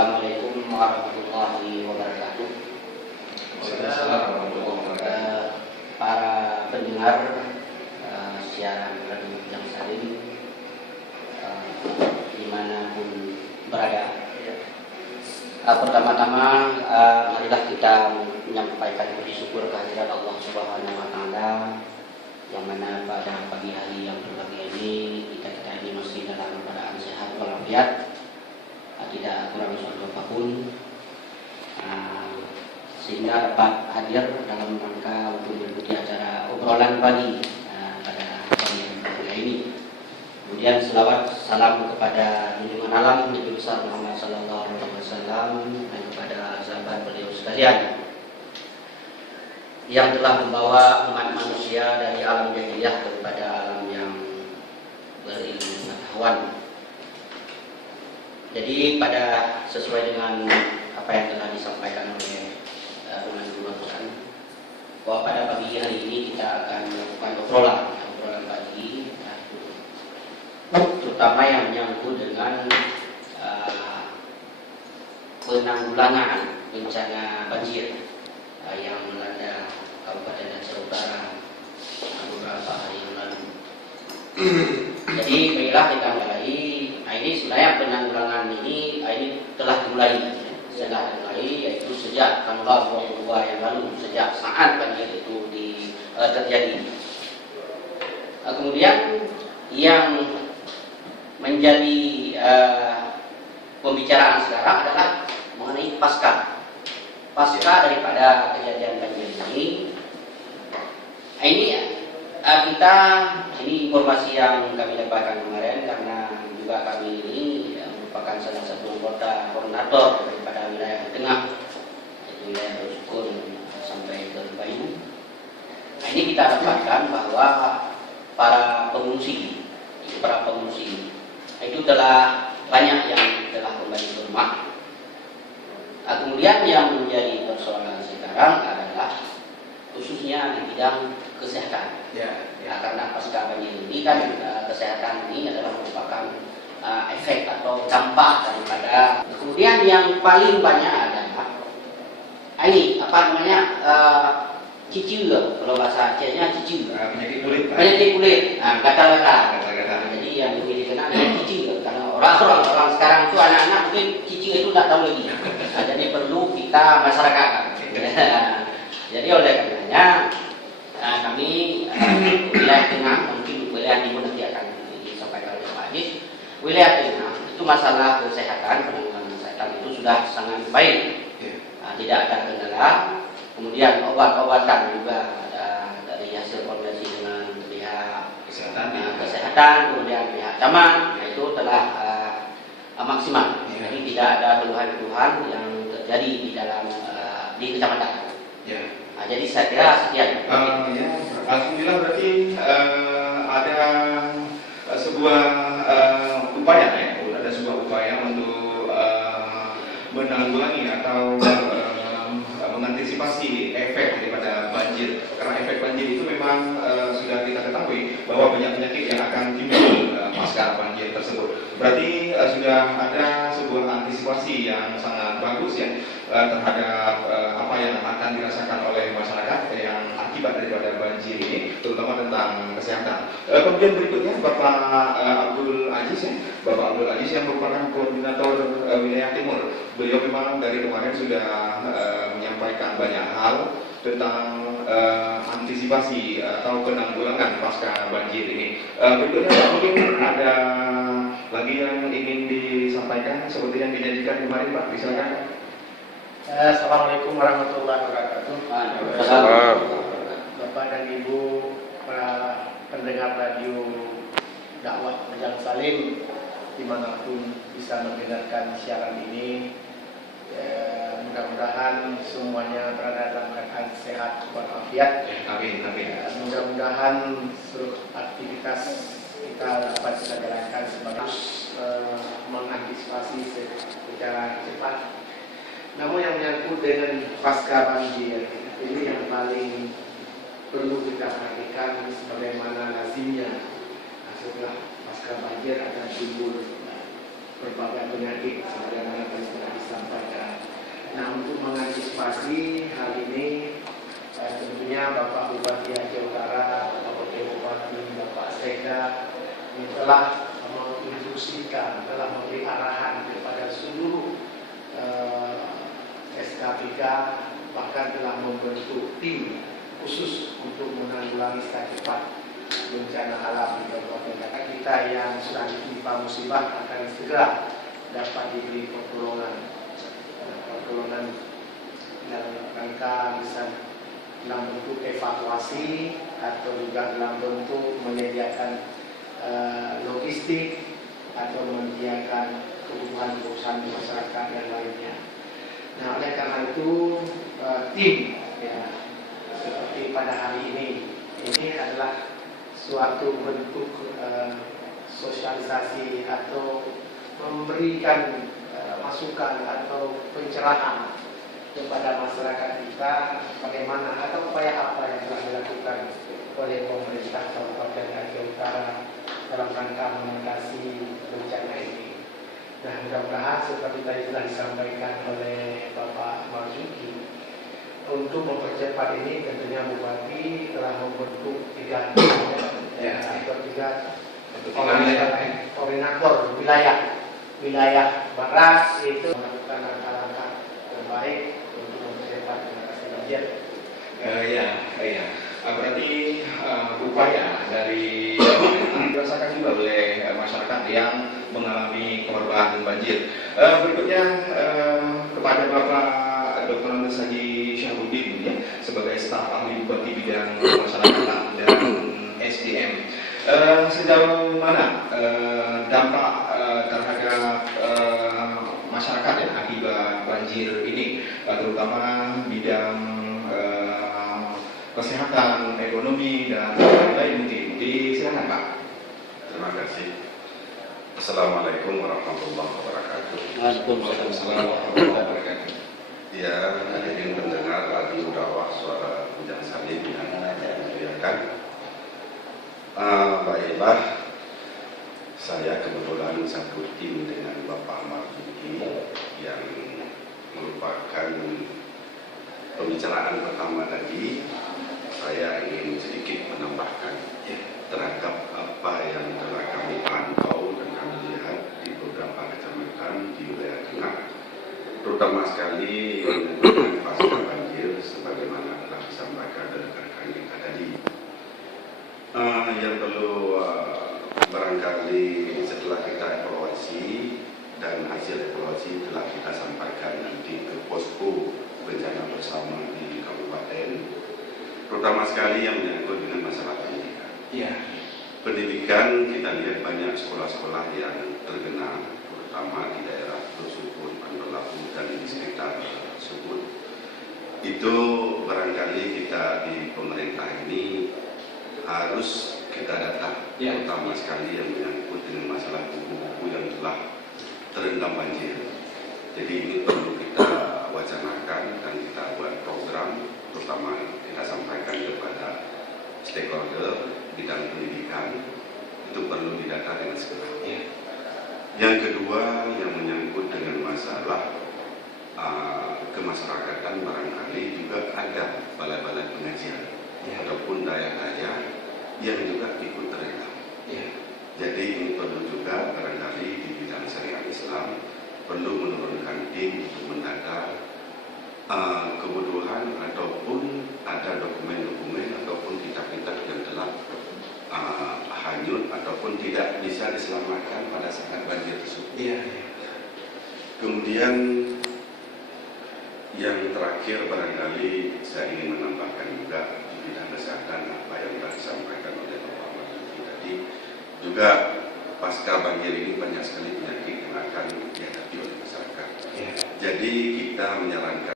Assalamualaikum warahmatullahi wabarakatuh. Waalaikumsalam warahmatullahi wabarakatuh. Para pendengar siaran Radio Bujang Salim dimanapun berada. Pertama-tama marilah kita menyampaikan puji syukur kehadirat Allah Subhanahu wa taala, yang mana pada pagi hari yang berbahagia ini kita ini masih dalam keadaan sehat walafiat, tidak kurang suatu apapun, sehingga dapat hadir dalam rangka untuk mengikuti acara obrolan pagi pada pagi yang berbahagia ini. Kemudian selawat salam kepada junjungan alam Nabi besar Muhammad sallallahu alaihi wasallam dan kepada sahabat beliau sekalian yang telah membawa umat manusia dari alam jahiliyah kepada alam yang berilmu pengetahuan. Jadi pada sesuai dengan apa yang telah disampaikan oleh Guru Quran, bahwa pada pagi hari ini kita akan melakukan obrolan pagi, terutama yang menyangkut dengan penanggulangan bencana banjir yang melanda Kabupaten Aceh Utara beberapa hari yang lalu. Jadi baiklah kita mulai. Ini sebenarnya penanggulangan ini telah dimulai, yaitu sejak tanggal 22 yang lalu, sejak saat banjir itu terjadi. Kemudian yang menjadi pembicaraan sekarang adalah mengenai pasca daripada kejadian banjir ini. Ini informasi yang kami dapatkan kemarin, karena juga kami ini merupakan salah satu anggota koordinator daripada wilayah tengah, yaitu wilayah Sukun sampai ke Bayu. Ini kita dapatkan bahwa para pengungsi itu telah banyak yang telah kembali ke rumah. Kemudian yang menjadi persoalan sekarang adalah khususnya di bidang kesehatan. Karena pasca banjir ini kan kesehatan ini adalah merupakan efek atau dampak daripada. Kemudian yang paling banyak adalah cicil, kalau bahasa Acehnya cicil, penyakit kulit, kata-kata. Jadi yang lebih dikenal adalah cicil, karena orang sekarang itu anak-anak mungkin cicil itu tidak tahu lagi. Jadi perlu kita masyarakatkan. Jadi oleh karenanya kami wilayah tengah, mungkin wilayah timur nanti akan disampaikan oleh Pak Adis. Wilayah tengah itu masalah kesehatan, penanganan kesehatan itu sudah sangat baik, tidak ada kendala. Kemudian obat-obatan juga dari hasil koordinasi dengan pihak kesehatan, kemudian pihak camat, itu telah maksimal. Jadi tidak ada keluhan-keluhan yang terjadi di kecamatan. Jadi saya kira sekian. Alhamdulillah, berarti ada sebuah upaya untuk menanggulangi atau mengantisipasi efek daripada banjir. Karena efek banjir itu memang sudah kita ketahui bahwa banyak penyakit yang akan timbul pasca banjir tersebut. Berarti sudah ada sebuah antisipasi yang sangat bagus ya terhadap apa yang akan dirasakan oleh masyarakat yang akibat daripada banjir ini, terutama tentang kesehatan. Kemudian berikutnya Bapak Abdul Aziz yang merupakan koordinator wilayah timur. Beliau memang dari kemarin sudah menyampaikan banyak hal tentang antisipasi atau penanggulangan pasca banjir ini. Berikutnya mungkin ada lagi yang ingin disampaikan seperti yang dijanjikan kemarin, Pak. Silakan. Assalamualaikum warahmatullahi wabarakatuh. Bapak dan Ibu para pendengar radio dakwah Bujang Salim dimanapun bisa mendengarkan siaran ini, mudah-mudahan semuanya berada dalam keadaan sehat walafiat. Amin. Mudah-mudahan seluruh aktivitas kita dapat kita jalankan sebagai mengantisipasi secara cepat. Namun yang menyangkut dengan pasca banjir, ini yang paling perlu kita perhatikan, sebagaimana lazimnya setelah pasca banjir akan timbul berbagai penyakit sebagaimana yang telah kasih hal ini tentunya Bapak Bupati Aceh Utara, Bapak Wakil Bupati, Bapak Sekda ini telah menginstruksikan, telah memberi arahan kepada seluruh SKPK, bahkan telah membentuk tim khusus untuk menanggulangi secara cepat bencana alam di Kabupaten Jakarta. Kita yang sudah ditimpa musibah akan segera dapat diberi pertolongan dalam rangka bisa dalam bentuk evakuasi atau juga dalam bentuk menyediakan logistik atau menyediakan kebutuhan di masyarakat yang lainnya. Nah, oleh karena itu tim ya, seperti pada hari ini adalah suatu bentuk sosialisasi atau memberikan masukan atau pencerahan kepada masyarakat kita bagaimana atau upaya apa yang telah dilakukan oleh pemerintah Kabupaten Aceh Utara dalam rangka mengatasi bencana ini. Nah, mudah-mudahan seperti tadi telah disampaikan oleh Bapak Marzuki, untuk mempercepat ini tentunya Bupati telah membentuk 3 koordinator wilayah barat, itu melakukan langkah-langkah terbaik untuk mempercepat mengatasi banjir. Berarti upaya dari dirasakan juga oleh masyarakat yang mengalami korban banjir. Berikutnya kepada Bapak Dr. Andes Haji Syahruddin ya, sebagai staf ahli Bupati bidang pemasyarakatan dan SDM. Sejauh mana dampak terhadap masyarakat ya, akibat banjir ini, terutama bidang kesehatan, ekonomi, dan lain mungkin. Silakan Pak. Terima kasih. Assalamualaikum warahmatullahi wabarakatuh. Waalaikumsalam warahmatullahi wabarakatuh. Ya, hadirin pendengar Radio Dakwah Suara Bujang Salim yang dimuliakan. Baiklah, saya kebetulan satu tim dengan Bapak Marzuki yang merupakan pembicaraan pertama tadi. Saya ingin sedikit menambahkan terhadap apa yang telah kami pantau dan kami lihat di beberapa kecamatan di wilayah tengah, terutama sekali dengan pasca banjir sebagaimana telah disampaikan oleh rekan-rekan kita tadi. Yang perlu barangkali setelah kita evaluasi dan hasil evaluasi telah kita sampaikan nanti ke posko bencana bersama di kabupaten, terutama sekali yang menyangkut dengan masalah pendidikan. Ya. Pendidikan kita lihat banyak sekolah-sekolah yang terkena, terutama di daerah tersebut, Pandolaku dan di sekitar tersebut. Itu barangkali kita di pemerintah ini harus kita data, terutama sekali yang menyangkut dengan masalah buku-buku yang telah terendam banjir. Jadi ini perlu kita wacanakan dan kita buat program, terutama kita sampaikan kepada stakeholder bidang pendidikan, itu perlu didata dengan segera. Yang kedua yang menyangkut dengan masalah kemasyarakatan, barangkali juga ada balai-balai pengajian ataupun daya-daya yang juga ikut terendam. Jadi ini perlu juga barangkali di bidang syariat Islam perlu menurunkan tim untuk mendata kebutuhan ataupun ada dokumen-dokumen ataupun kitab-kitab yang telah hanyut ataupun tidak bisa diselamatkan pada saat banjir tersebut. Kemudian yang terakhir barangkali saya ingin menambahkan juga di bidang kesehatan apa yang telah disampaikan oleh Bapak Marzuki tadi, juga pasca banjir ini banyak sekali penyakit yang akan dihadapi oleh masyarakat. Jadi kita menyarankan